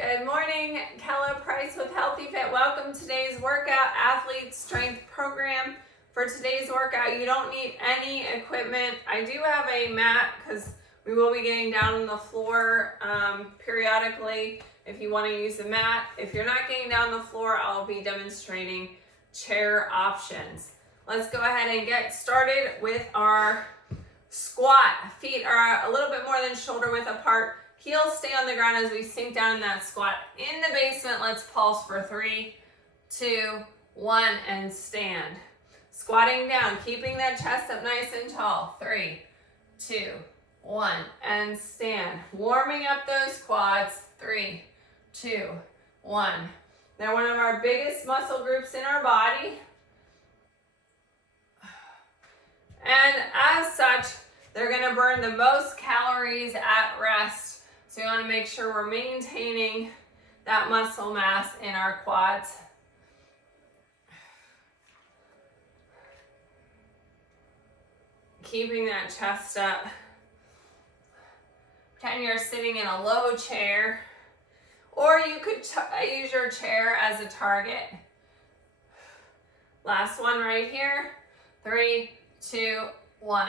Good morning, Kella Price with Healthy Fit. Welcome to today's workout, Athlete Strength Program. For today's workout, you don't need any equipment. I do have a mat because we will be getting down on the floor periodically if you want to use the mat. If you're not getting down on the floor, I'll be demonstrating chair options. Let's go ahead and get started with our squat. Feet are a little bit more than shoulder width apart. Heels stay on the ground as we sink down in that squat. In the basement, let's pulse for 3, 2, 1, and stand. Squatting down, keeping that chest up nice and tall. 3, 2, 1, and stand. Warming up those quads. 3, 2, 1. They're one of our biggest muscle groups in our body. And as such, they're going to burn the most calories at rest. So you want to make sure we're maintaining that muscle mass in our quads. Keeping that chest up. Pretend you're sitting in a low chair, or you could use your chair as a target. Last one right here. 3, 2, 1.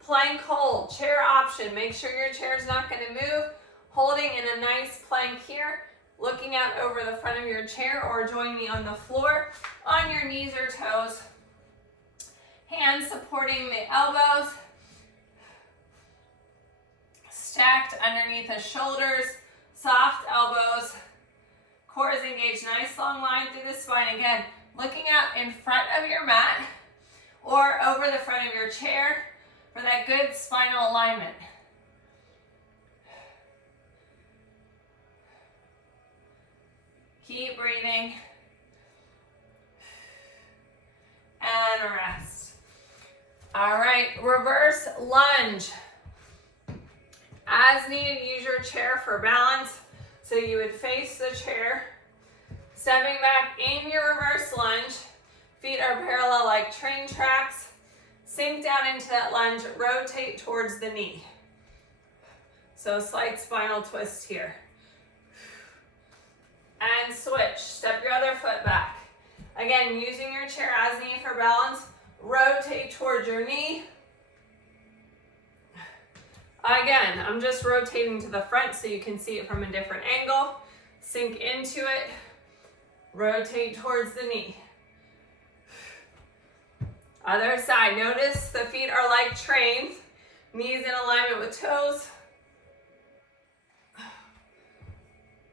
Plank hold, chair option. Make sure your chair is not going to move. Holding in a nice plank here, looking out over the front of your chair, or join me on the floor on your knees or toes. Hands supporting the elbows. Stacked underneath the shoulders. Soft elbows. Core is engaged. Nice long line through the spine. Again, looking out in front of your mat or over the front of your chair for that good spinal alignment. Keep breathing. And rest. All right, reverse lunge. As needed, use your chair for balance. So you would face the chair. Stepping back in your reverse lunge. Feet are parallel like train tracks. Sink down into that lunge, rotate towards the knee. So slight spinal twist here. And switch, step your other foot back. Again, using your chair as needed for balance, rotate towards your knee. Again, I'm just rotating to the front so you can see it from a different angle. Sink into it, rotate towards the knee. Other side, notice the feet are like trains, knees in alignment with toes.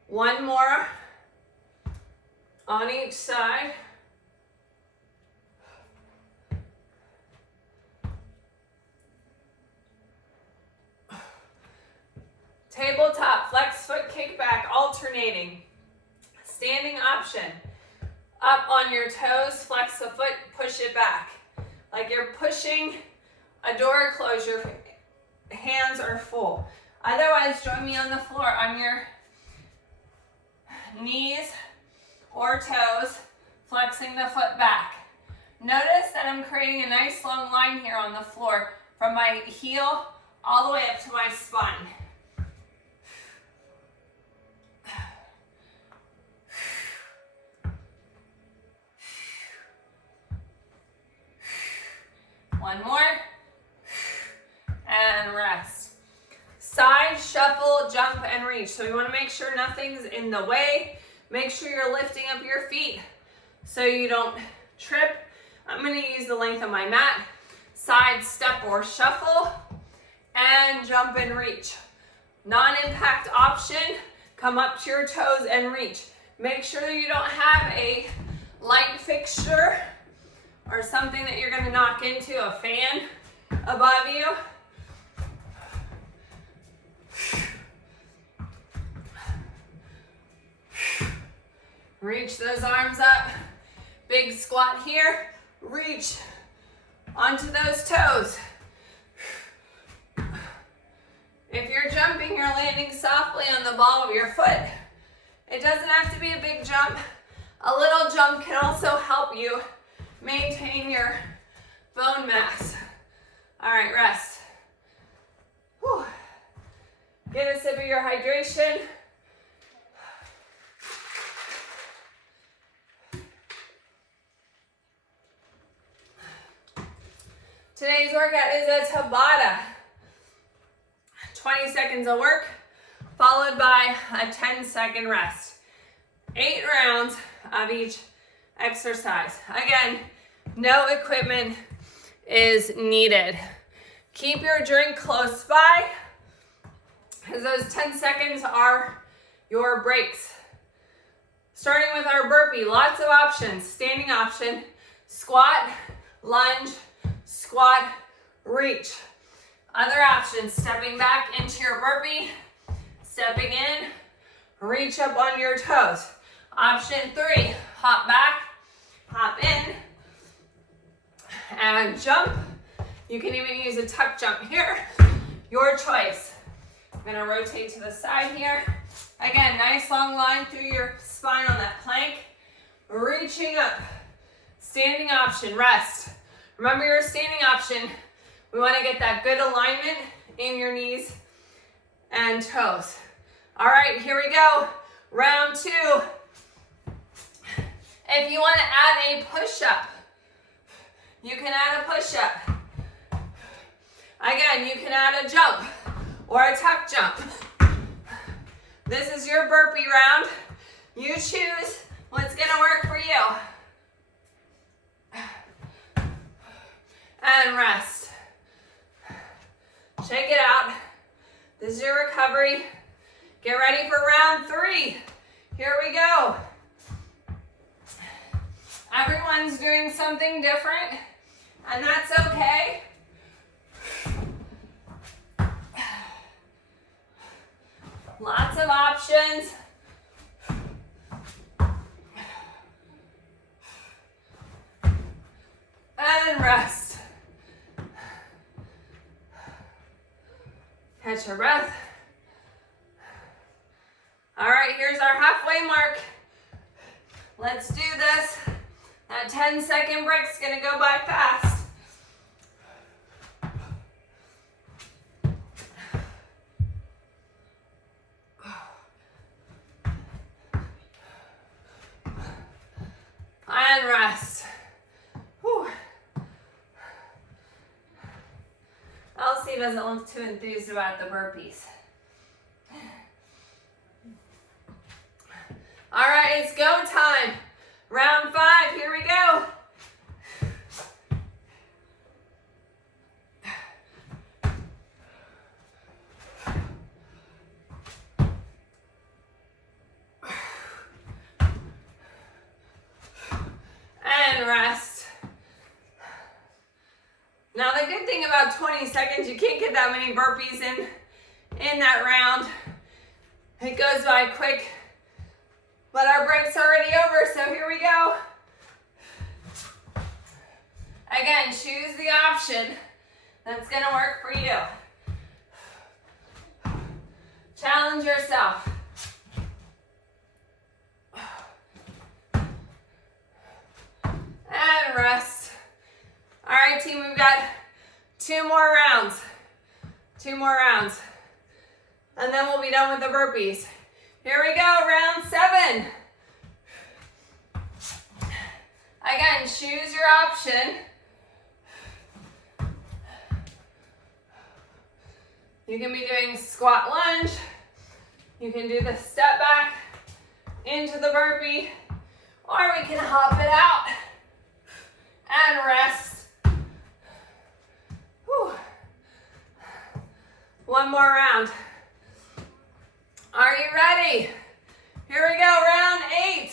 One more on each side. Tabletop, flex foot, kick back, alternating. Standing option. Up on your toes, flex the foot, push it back. Like you're pushing a door closed, your hands are full. Otherwise, join me on the floor on your knees or toes, flexing the foot back. Notice that I'm creating a nice long line here on the floor from my heel all the way up to my spine. One more, and rest. Side shuffle, jump, and reach. So we want to make sure nothing's in the way. Make sure you're lifting up your feet so you don't trip. I'm going to use the length of my mat. Side step or shuffle, and jump and reach. Non-impact option, come up to your toes and reach. Make sure that you don't have a light fixture or something that you're going to knock into, a fan above you. Reach those arms up. Big squat here. Reach onto those toes. If you're jumping, you're landing softly on the ball of your foot. It doesn't have to be a big jump. A little jump can also help you maintain your bone mass. All right, rest. Whew. Get a sip of your hydration. Today's workout is a Tabata. 20 seconds of work, followed by a 10-second rest. 8 rounds of each exercise. Again, no equipment is needed. Keep your drink close by, because those 10 seconds are your breaks. Starting with our burpee, lots of options. Standing option, squat, lunge, squat, reach. Other options, stepping back into your burpee, stepping in, reach up on your toes. Option 3, hop back, hop in, and jump. You can even use a tuck jump here, your choice. I'm gonna rotate to the side here. Again, nice long line through your spine on that plank. Reaching up, standing option, rest. Remember your standing option. We want to get that good alignment in your knees and toes. All right, here we go. Round 2. If you want to add a push-up, you can add a push-up. Again, you can add a jump or a tuck jump. This is your burpee round. You choose what's going to work for you. And rest. Shake it out. This is your recovery. Get ready for round 3. Here we go. Everyone's doing something different, and that's okay. Lots of options. And rest. Catch your breath. All right, here's our halfway mark. Let's do this. That 10-second break's gonna go by fast. And rest. Whew. Elsie doesn't look too enthused about the burpees. All right, it's go time. Round 5, here we go. And rest. Now the good thing about 20 seconds, you can't get that many burpees in that round. It goes by quick. But our break's already over, so here we go. Again, choose the option that's gonna work for you. Challenge yourself. And rest. All right, team, we've got 2 more rounds. 2 more rounds. And then we'll be done with the burpees. Here we go, round 7. Again, choose your option. You can be doing squat lunge. You can do the step back into the burpee, or we can hop it out and rest. Whew. 1 more round. Are you ready? Here we go, round 8.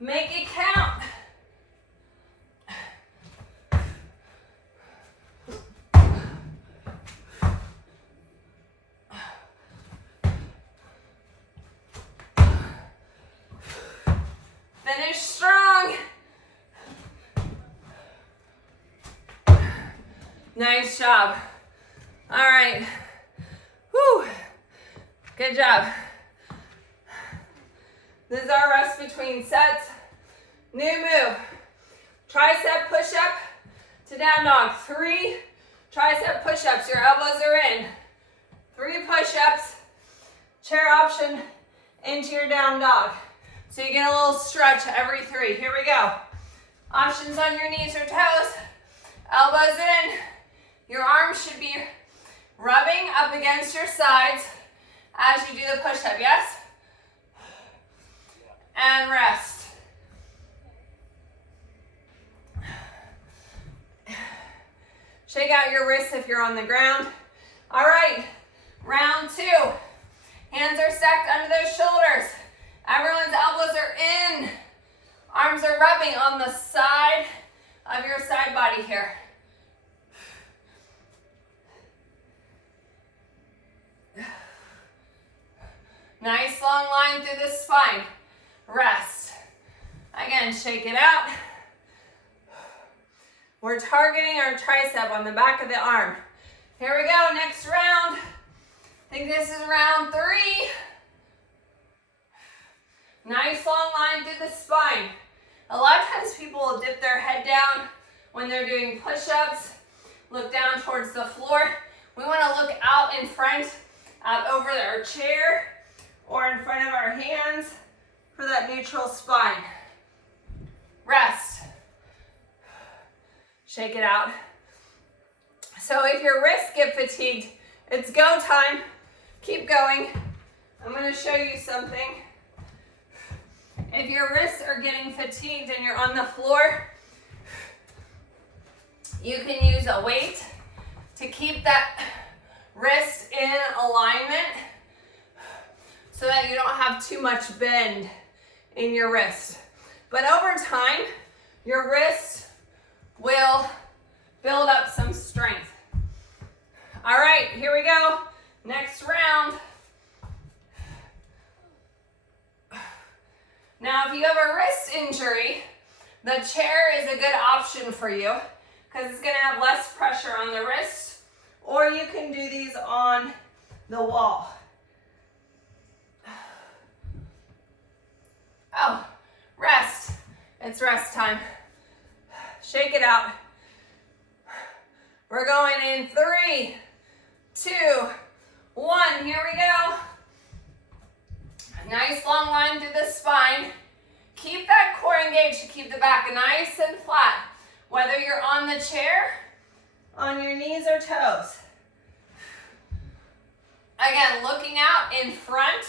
Make it count. Finish strong. Nice job. All right. Whew. Good job. This is our rest between sets. New move. Tricep push-up to down dog. 3 tricep push-ups. Your elbows are in. 3 push-ups. Chair option into your down dog. So you get a little stretch every 3. Here we go. Options on your knees or toes. Elbows in. up against your sides as you do the push-up, yes? And rest. Shake out your wrists if you're on the ground. All right, round 2. Hands are stacked under those shoulders. Everyone's elbows are in. Arms are rubbing on the side of your side body here. Nice long line through the spine. Rest. Again, shake it out. We're targeting our tricep on the back of the arm. Here we go, next round. I think this is round 3. Nice long line through the spine. A lot of times people will dip their head down when they're doing push-ups. Look down towards the floor. We want to look out in front, out over our chair, or in front of our hands for that neutral spine. Rest. Shake it out. So if your wrists get fatigued, it's go time. Keep going. I'm going to show you something. If your wrists are getting fatigued and you're on the floor, you can use a weight to keep that wrist in alignment so that you don't have too much bend in your wrist. But over time, your wrist will build up some strength. All right, here we go. Next round. Now, if you have a wrist injury, the chair is a good option for you because it's going to have less pressure on the wrist, or you can do these on the wall. Oh, rest. It's rest time. Shake it out. We're going in 3, 2, 1. Here we go. Nice long line through the spine. Keep that core engaged to keep the back nice and flat, whether you're on the chair, on your knees or toes. Again, looking out in front.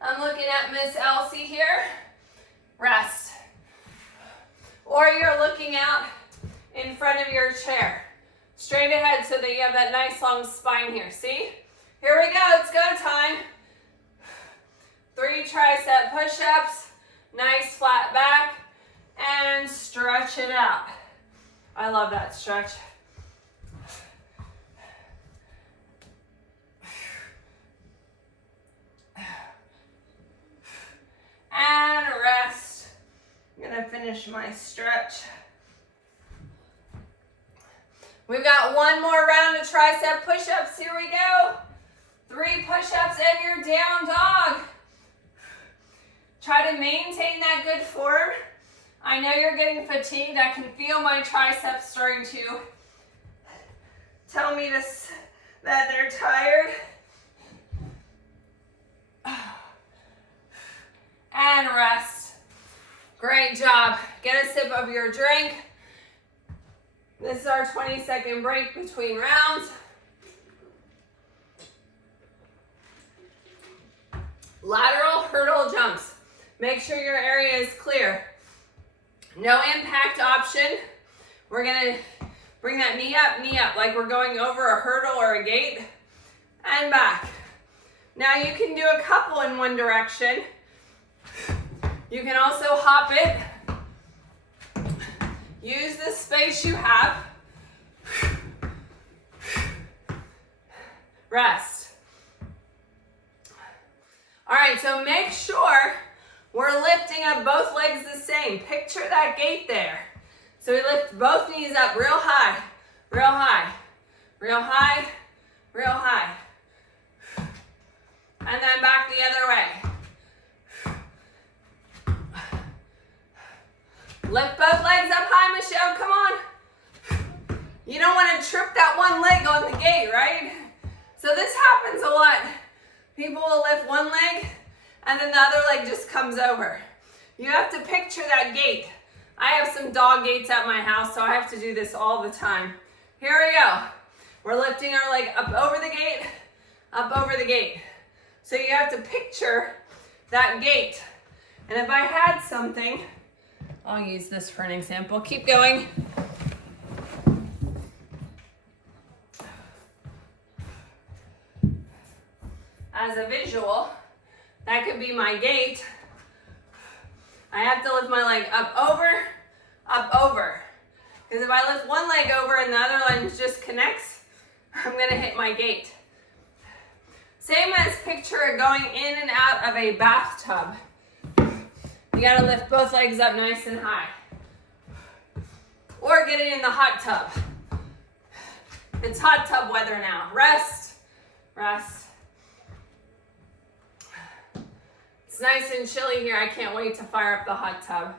I'm looking at Miss Elsie here. Rest. Or you're looking out in front of your chair. Straight ahead so that you have that nice long spine here. See? Here we go. It's go time. 3 tricep push-ups. Nice flat back. And stretch it out. I love that stretch. And rest. I'm gonna finish my stretch. We've got one more round of tricep push-ups. Here we go. 3 push-ups and you're down dog. Try to maintain that good form. I know you're getting fatigued. I can feel my triceps starting to tell me that they're tired. And rest. Great job. Get a sip of your drink. This is our 20-second break between rounds. Lateral hurdle jumps. Make sure your area is clear. No impact option. We're gonna bring that knee up, like we're going over a hurdle or a gate, and back. Now you can do a couple in one direction. You can also hop it. Use the space you have. Rest. All right, so make sure we're lifting up both legs the same. Picture that gate there. So we lift both knees up real high, real high, real high, real high. And then back the other way. Lift both legs up high, Michelle, come on. You don't want to trip that one leg on the gate, right? So this happens a lot. People will lift one leg and then the other leg just comes over. You have to picture that gate. I have some dog gates at my house, so I have to do this all the time. Here we go. We're lifting our leg up over the gate, up over the gate. So you have to picture that gate. And if I had something, I'll use this for an example. Keep going. As a visual, that could be my gate. I have to lift my leg up, over. Because if I lift one leg over and the other leg just connects, I'm gonna hit my gate. Same as picture going in and out of a bathtub. You gotta lift both legs up nice and high. Or get it in the hot tub. It's hot tub weather now. Rest, rest. It's nice and chilly here. I can't wait to fire up the hot tub.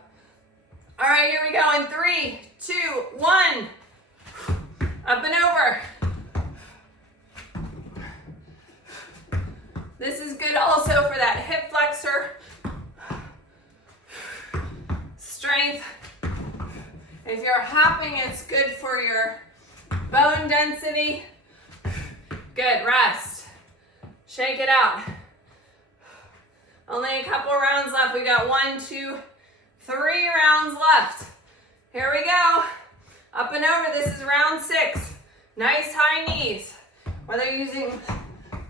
All right, here we go in 3, 2, 1. Up and over. This is good also for that hip flexor. Strength. If you're hopping, it's good for your bone density. Good, rest. Shake it out. Only a couple rounds left. We got 1, 2, 3 rounds left. Here we go. Up and over. This is round 6. Nice high knees. Whether you're using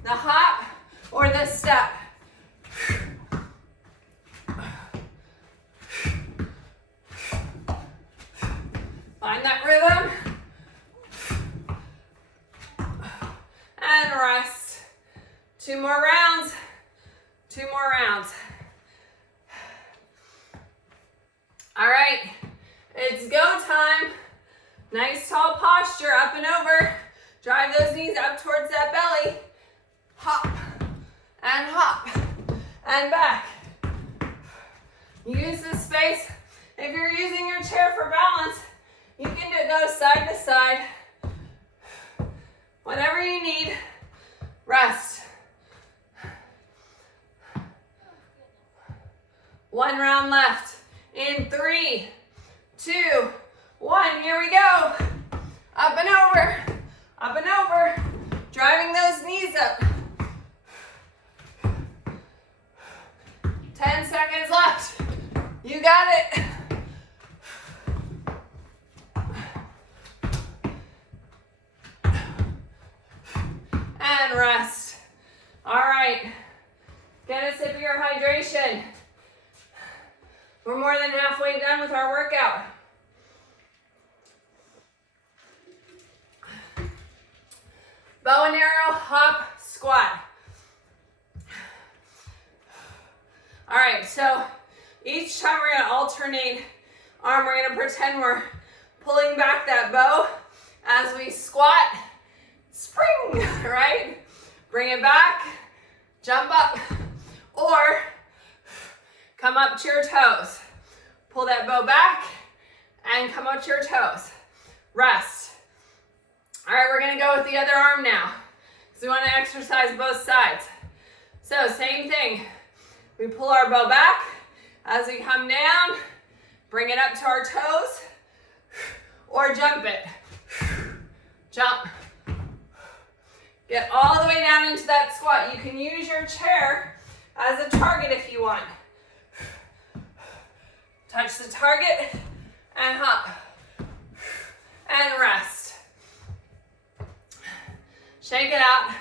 the hop or the step. Find that rhythm. And rest. 2 more rounds. 2 more rounds. All right, it's go time. Nice tall posture, up and over. Drive those knees up towards that belly. Hop and back. Use this space. If you're using your chair for balance, you can go side to side. Whatever you need, rest. 1 round left. In 3, 2, 1. Here we go. Up and over. Up and over. Driving those knees up. 10 seconds left. You got it. And rest. All right. Get a sip of your hydration. We're more than halfway done with our workout. Bow and arrow, hop, squat. All right, so each time we're gonna alternate arm, we're gonna pretend we're pulling back that bow as we squat, spring, right? Bring it back, jump up, or come up to your toes. Pull that bow back and come up to your toes. Rest. All right, we're gonna go with the other arm now. So we wanna exercise both sides. So same thing. We pull our bow back as we come down, bring it up to our toes, or jump it. Jump. Get all the way down into that squat. You can use your chair as a target if you want. Touch the target and hop and rest. Shake it out.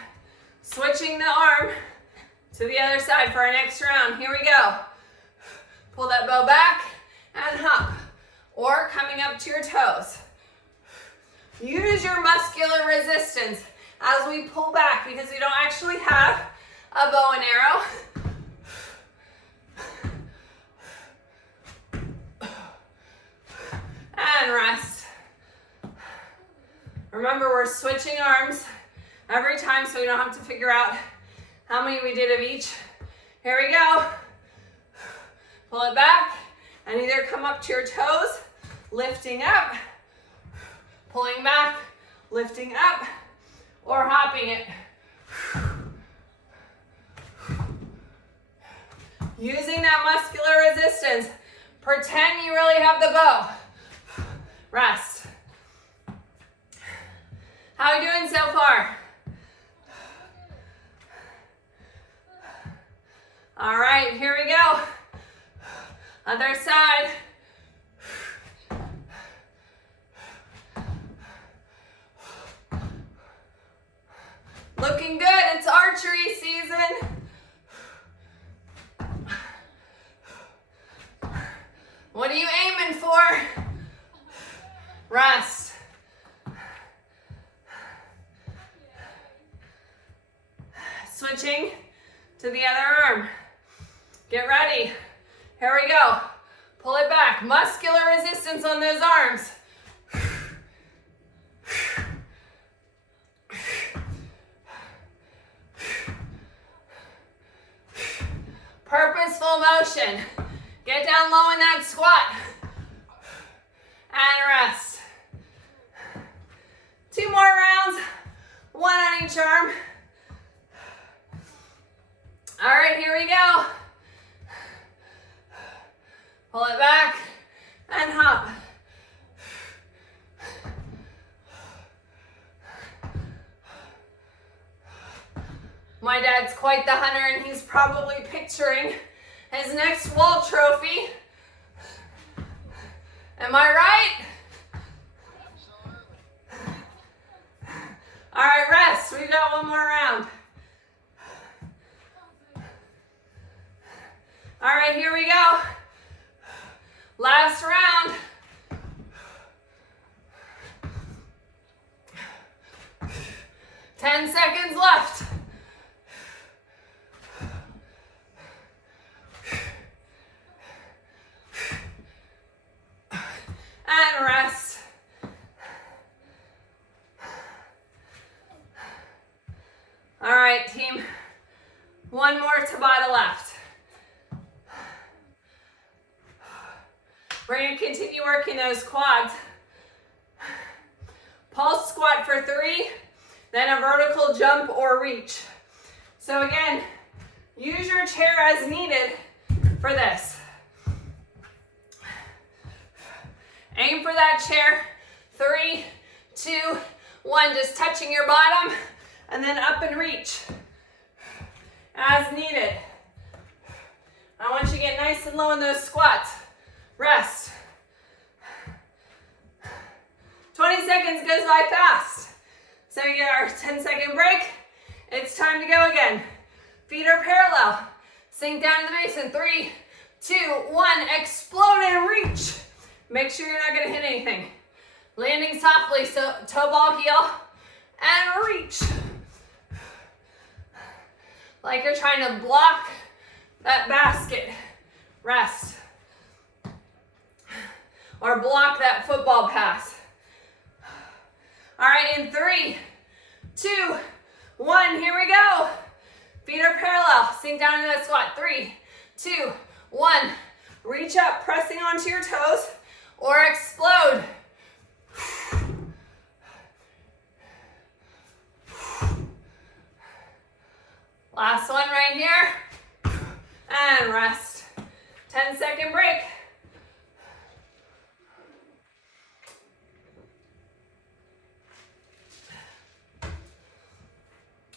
Switching the arm to the other side for our next round. Here we go. Pull that bow back and hop, or coming up to your toes. Use your muscular resistance as we pull back because we don't actually have a bow and arrow. And rest. Remember, we're switching arms every time so we don't have to figure out how many we did of each. Here we go. Pull it back and either come up to your toes, lifting up, pulling back, lifting up, or hopping it. Using that muscular resistance, pretend you really have the bow. Rest. How are you doing so far? All right, here we go. Other side. Looking good, it's archery season. What are you aiming for? Rest. Switching to the other arm. Get ready. Here we go. Pull it back. Muscular resistance on those arms. Purposeful motion. Get down low in that squat. And rest. 2 more rounds. 1 on each arm. All right, here we go. Pull it back and hop. My dad's quite the hunter, and he's probably picturing his next wall trophy. Am I right? All right, rest. We've got 1 more round. All right, here we go. Last round. Ten seconds left. And rest. All right, team. 1 more Tabata left. We're going to continue working those quads. Pulse squat for 3, then a vertical jump or reach. So again, use your chair as needed for this. Aim for that chair. 3, 2, 1. Just touching your bottom and then up and reach as needed. I want you to get nice and low in those squats. Rest. 20 seconds goes by fast. So we get our 10-second break. It's time to go again. Feet are parallel. Sink down to the basin. 3, 2, 1. Explode and reach. Make sure you're not going to hit anything. Landing softly, so toe ball heel and reach. Like you're trying to block that basket. Rest. Or block that football pass. All right, in 3, 2, 1, here we go. Feet are parallel. Sink down into that squat. 3, 2, 1. Reach up, pressing onto your toes, or explode. Last one right here. And rest. 10-second break.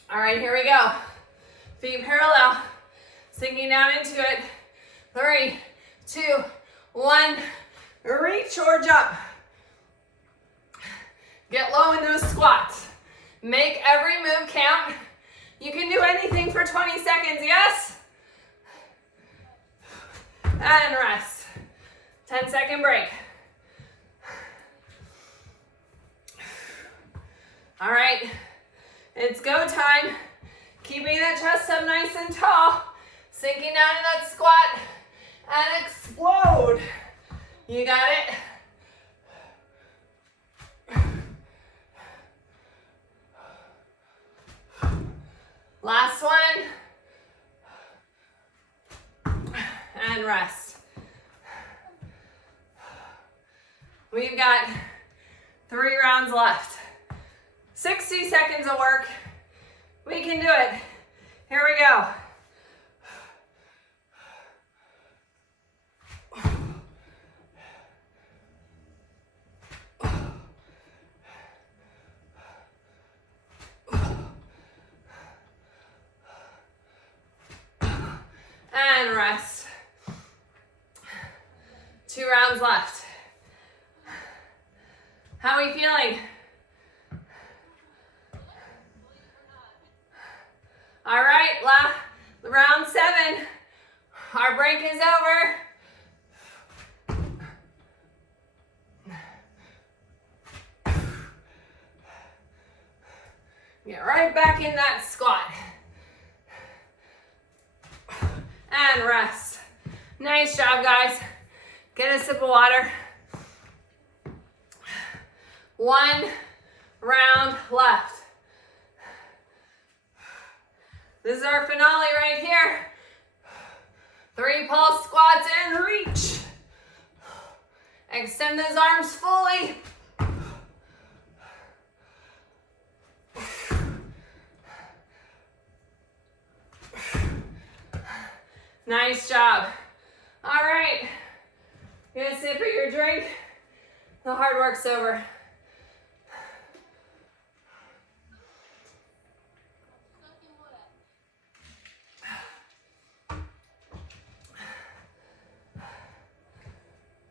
All right, here we go. Feet parallel, sinking down into it. 3, 2, 1. Reach or jump. Get low in those squats. Make every move count. You can do anything for 20 seconds, yes? And rest. 10-second break. All right. It's go time. Keeping that chest up nice and tall. Sinking down in that squat. And explode. You got it? Last one. And rest. We've got 3 rounds left. 60 seconds of work. We can do it. Here we go. round 7. Our break is over. Get right back in that squat. And rest. Nice job, guys. Get a sip of water. 1 round left. This is our finale right here. 3 pulse squats and reach. Extend those arms fully. Nice job. All right. Get a sip of your drink. The hard work's over.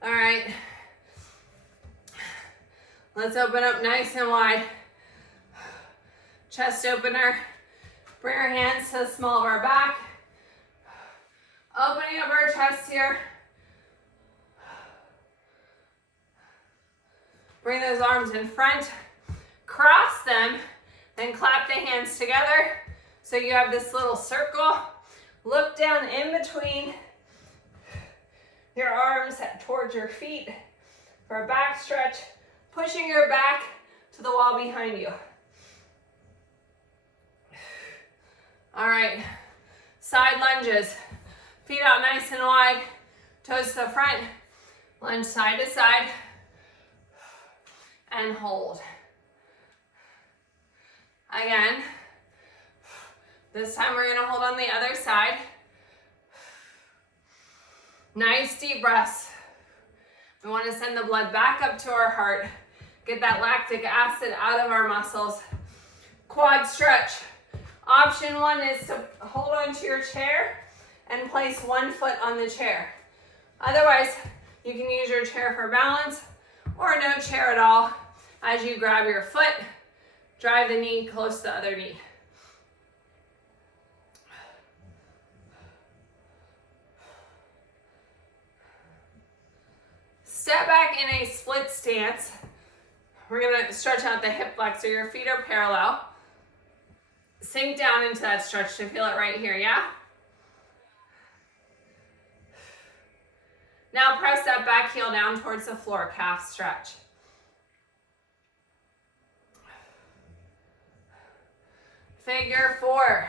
All right. Let's open up nice and wide. Chest opener. Bring our hands to the small of our back. Opening up our chest here. Bring those arms in front. Cross them. Then clap the hands together. So you have this little circle. Look down in between your arms towards your feet for a back stretch. Pushing your back to the wall behind you. All right. Side lunges. Feet out nice and wide, toes to the front, lunge side to side, and hold. Again, this time we're gonna hold on the other side. Nice deep breaths. We wanna send the blood back up to our heart, get that lactic acid out of our muscles. Quad stretch. Option 1 is to hold onto your chair and place 1 foot on the chair. Otherwise, you can use your chair for balance or no chair at all. As you grab your foot, drive the knee close to the other knee. Step back in a split stance. We're gonna stretch out the hip flexor. Your feet are parallel. Sink down into that stretch to feel it right here, yeah? Now press that back heel down towards the floor, calf stretch. Figure 4.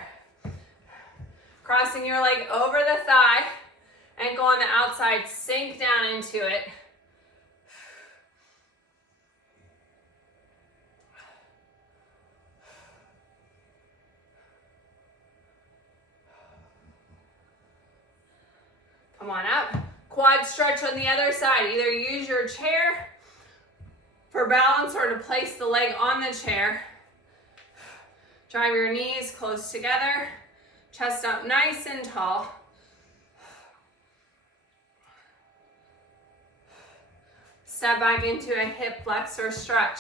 Crossing your leg over the thigh, ankle on the outside, sink down into it. Come on up. Quad stretch on the other side. Either use your chair for balance or to place the leg on the chair. Drive your knees close together. Chest up nice and tall. Step back into a hip flexor stretch.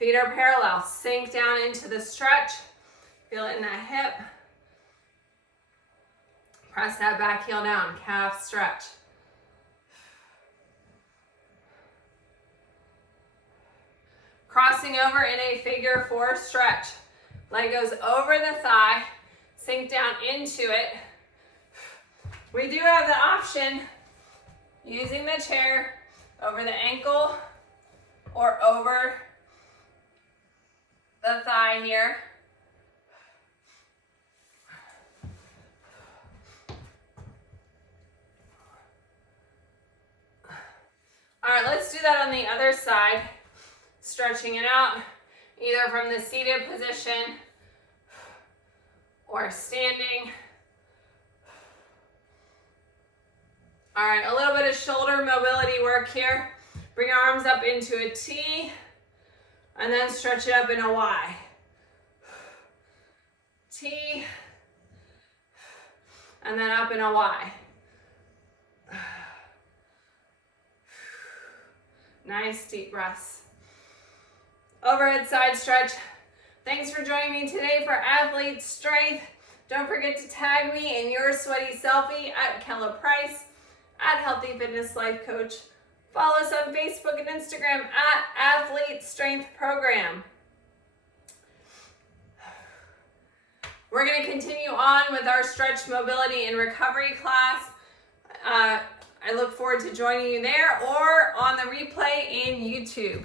Feet are parallel. Sink down into the stretch. Feel it in that hip. Press that back heel down, calf stretch. Crossing over in a figure 4 stretch. Leg goes over the thigh, sink down into it. We do have the option using the chair over the ankle or over the thigh here. All right, let's do that on the other side. Stretching it out, either from the seated position or standing. All right, a little bit of shoulder mobility work here. Bring your arms up into a T and then stretch it up in a Y. T and then up in a Y. Nice deep breaths. Overhead side stretch. Thanks for joining me today for Athlete Strength. Don't forget to tag me in your sweaty selfie at Kella Price, at Healthy Fitness Life Coach. Follow us on Facebook and Instagram at Athlete Strength Program. We're going to continue on with our stretch, mobility, and recovery class. I look forward to joining you there or on the replay in YouTube.